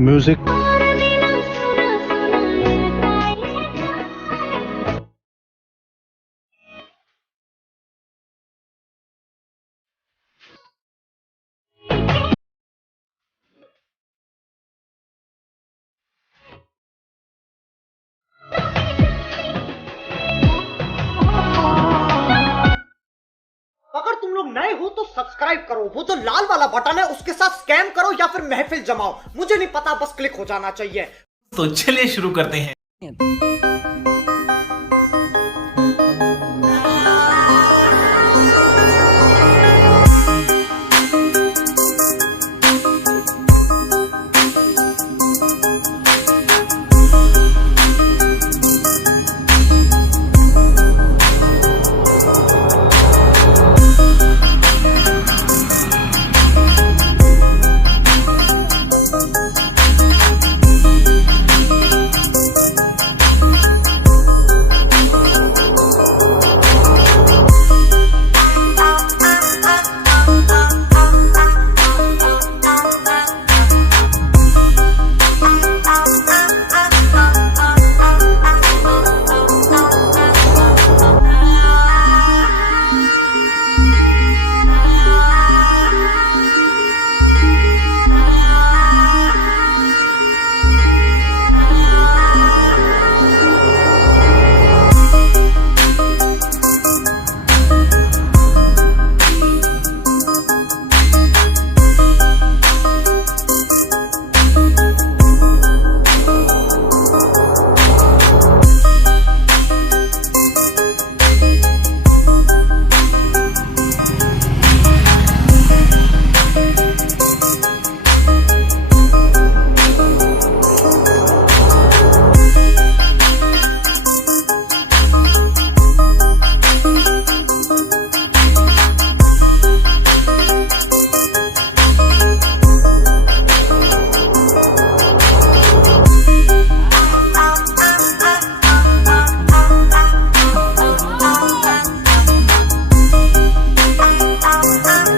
म्यूजिक। अगर तुम लोग नए हो तो सब्सक्राइब करो, वो जो लाल वाला बटन है उसके साथ स्कैम करो या फिर महफिल जमाओ, मुझे नहीं पता, बस क्लिक हो जाना चाहिए। तो चलिए शुरू करते हैं।